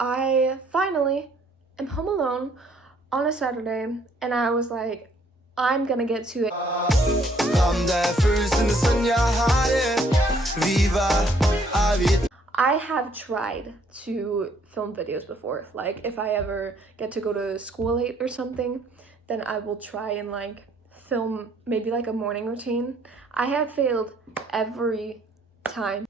I finally am home alone on a Saturday, and I was like, I'm gonna get to it. I have tried to film videos before. Like, if I ever get to go to school late or something, then I will try and like film maybe like a morning routine. I have failed every time.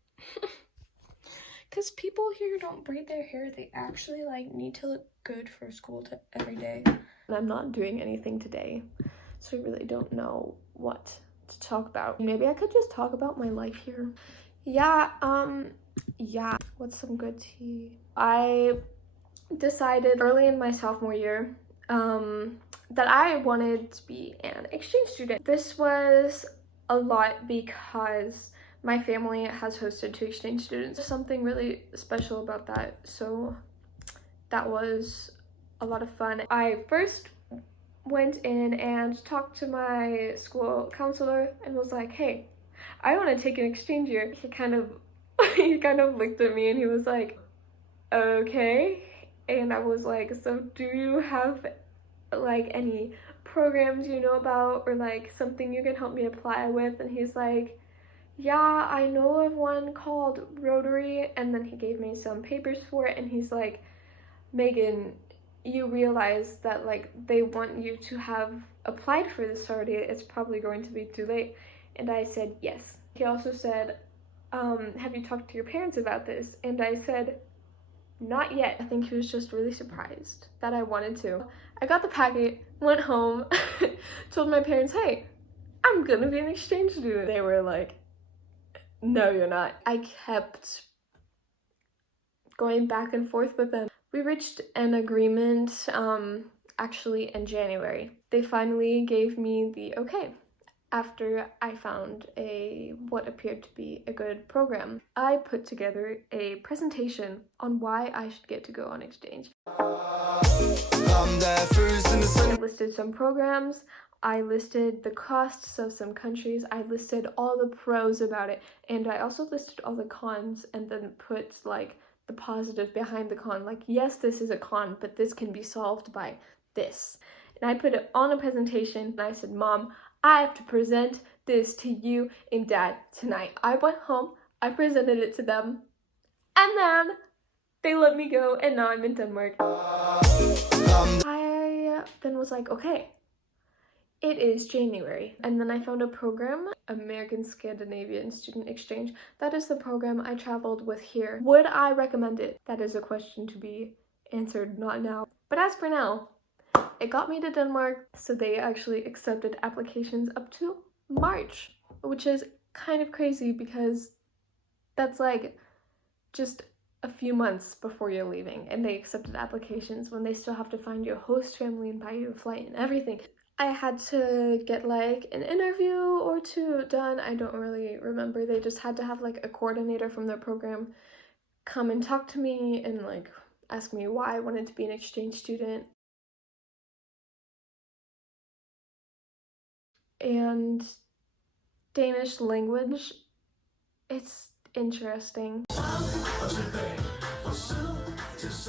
Because people here don't braid their hair. They actually like need to look good for school every day. And I'm not doing anything today, so I really don't know what to talk about. Maybe I could just talk about my life here. Yeah, what's some good tea? I decided early in my sophomore year that I wanted to be an exchange student. This was a lot because my family has hosted 2 exchange students. There's something really special about that, so that was a lot of fun. I first went in and talked to my school counselor and was like, hey, I want to take an exchange year. He kind of looked at me and he was like, okay. And I was like, so do you have like any programs you know about, or like something you can help me apply with? And he's like, yeah, I know of one called Rotary. And then he gave me some papers for it, and he's like, Megan, you realize that like they want you to have applied for this already. It's probably going to be too late. And I said yes. He also said, have you talked to your parents about this? And I said, not yet. I think he was just really surprised that I wanted to. I got the packet, went home, told my parents, hey, I'm gonna be an exchange student. They were like, no, you're not. I kept going back and forth with them. We reached an agreement actually in January. They finally gave me the okay after I found what appeared to be a good program. I put together a presentation on why I should get to go on exchange. I listed some programs, I listed the costs of some countries, I listed all the pros about it, and I also listed all the cons and then put like the positive behind the con. Like, yes, this is a con, but this can be solved by this. And I put it on a presentation and I said, Mom, I have to present this to you and Dad tonight. I went home, I presented it to them, and then they let me go, and now I'm in Denmark. I then was like, okay, it is January. And then I found a program, American Scandinavian Student Exchange. That is the program I traveled with here. Would I recommend it? That is a question to be answered, not now. But as for now, it got me to Denmark, so they actually accepted applications up to March, which is kind of crazy because that's like just a few months before you're leaving, and they accepted applications when they still have to find your host family and buy you a flight and everything. I had to get like an interview or 2 done. I don't really remember. They just had to have like a coordinator from their program come and talk to me and like ask me why I wanted to be an exchange student. And Danish language, it's interesting.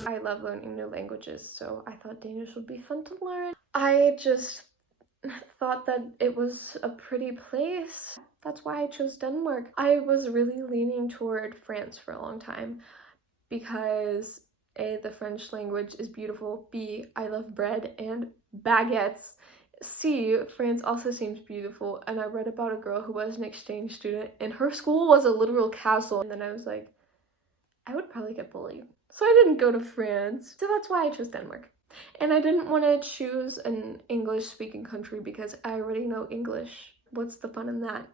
I love learning new languages, so I thought Danish would be fun to learn. I just thought that it was a pretty place. That's why I chose Denmark. I was really leaning toward France for a long time because A, the French language is beautiful, B, I love bread and baguettes, C, France also seems beautiful, and I read about a girl who was an exchange student and her school was a literal castle, and then I was like, I would probably get bullied. So I didn't go to France. So that's why I chose Denmark. And I didn't want to choose an English-speaking country because I already know English. What's the fun in that?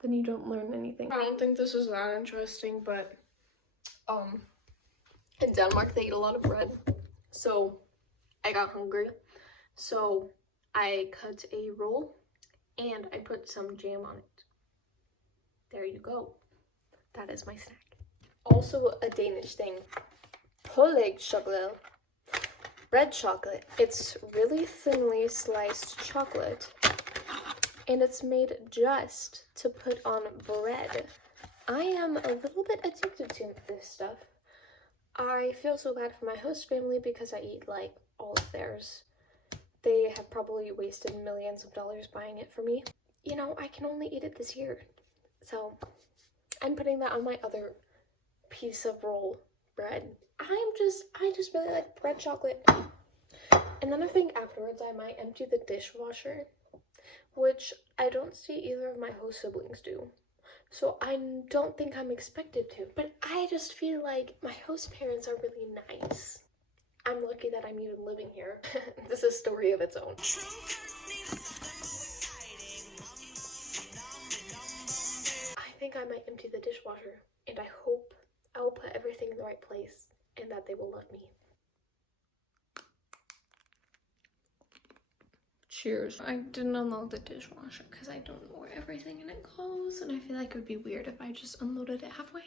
Then you don't learn anything. I don't think this is that interesting, but in Denmark they eat a lot of bread. So I got hungry. So I cut a roll and I put some jam on it. There you go. That is my snack. Also a Danish thing. Pålægschokolade. Red chocolate. It's really thinly sliced chocolate, and it's made just to put on bread. I am a little bit addicted to this stuff. I feel so bad for my host family because I eat like all of theirs. They have probably wasted millions of dollars buying it for me. You know, I can only eat it this year. So I'm putting that on my other piece of roll bread. I just really like bread chocolate. And then I think afterwards I might empty the dishwasher, which I don't see either of my host siblings do. So I don't think I'm expected to, but I just feel like my host parents are really nice. I'm lucky that I'm even living here. This is a story of its own. I think I might empty the dishwasher, and I hope I will put everything in the right place and that they will love me. Cheers. I didn't unload the dishwasher because I don't know where everything in it goes, and I feel like it would be weird if I just unloaded it halfway.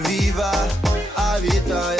Viva a vita,